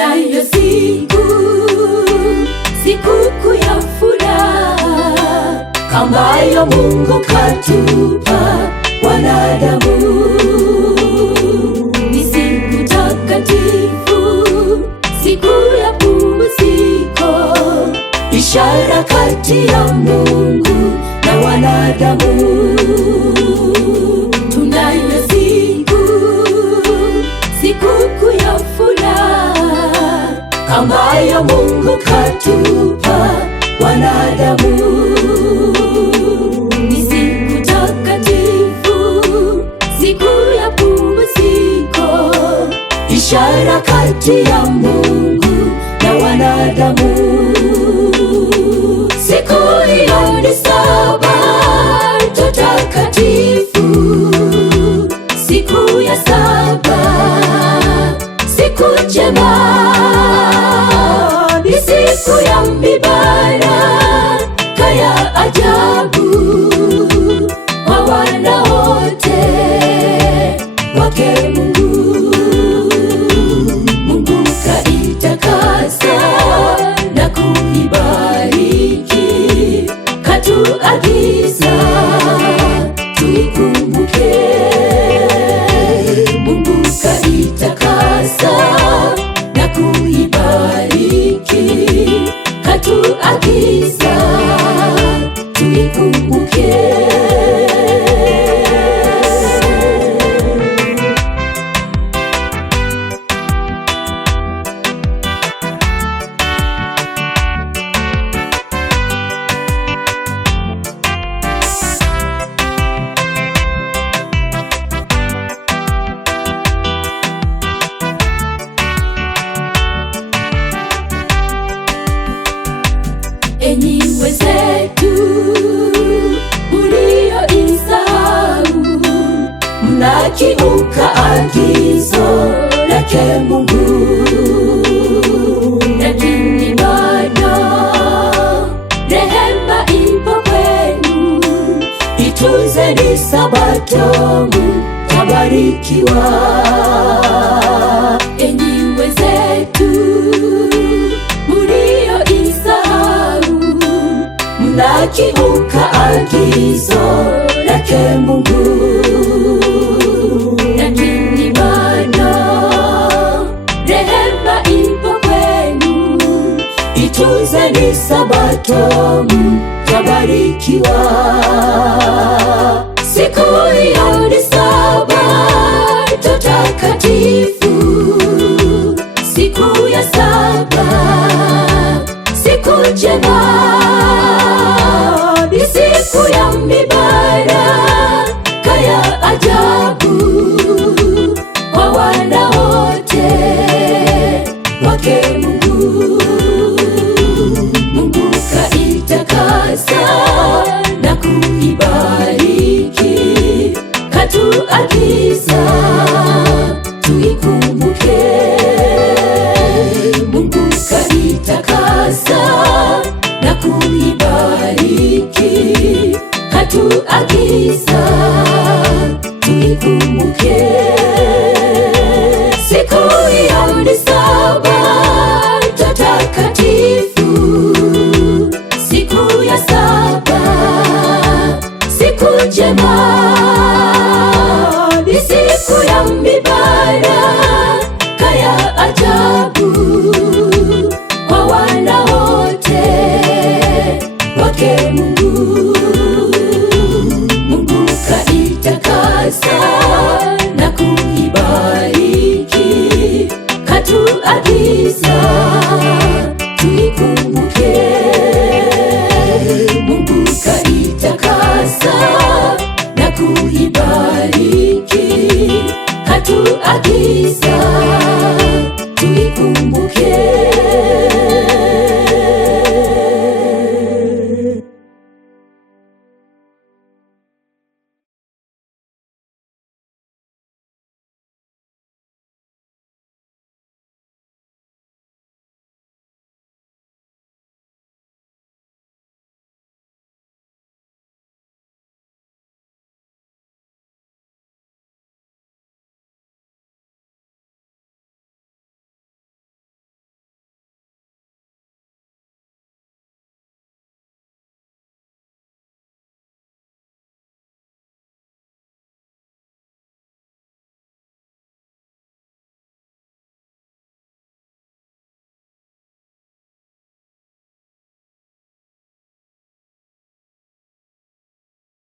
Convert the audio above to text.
Tunayo sikukuu ya furaha ambayo Mungu katupa wanadamu. Ni siku takatifu, siku ya pumziko, ishara kati ya Mungu na wanadamu. Tunayo sikukuu ya furaha ambayo Mungu katupa wanadamu. Ni siku takatifu, siku ya pumziko, ishara kati ya Mungu na wanadamu. Siku hiyo ni Sabato takatifu, siku ya saba, siku njema, ni siku ya mibaraka ya ajabu kwa wana wote wake Mungu. Mungu kaitakasa na kuibariki, katuagiza tuikumbuke. Mungu kaitakasa na kuibariki, katuagiza tuikumbuke. Enyi wenzetu mlioisahau, mnakiuka agizo lake Mungu, lakini bado rehema ipo kwenu. Itunzeni Sabato, mtabarikiwa. Enyi wenzetu mnakiuka agizo lake Mungu, lakini bado rehema ipo kwenu. Itunzeni Sabato, mtabarikiwa. Siku hiyo ni Sabato takatifu, siku ya saba, siku njema, ni siku ya mibaraka ya ajabu kwa wana wote wake Mungu. Mungu kaitakasa na kuibariki, katuagiza tuikumbuke. Mungu kaitakasa na kuibariki, katuagiza tuikumbuke. Siku hiyo ni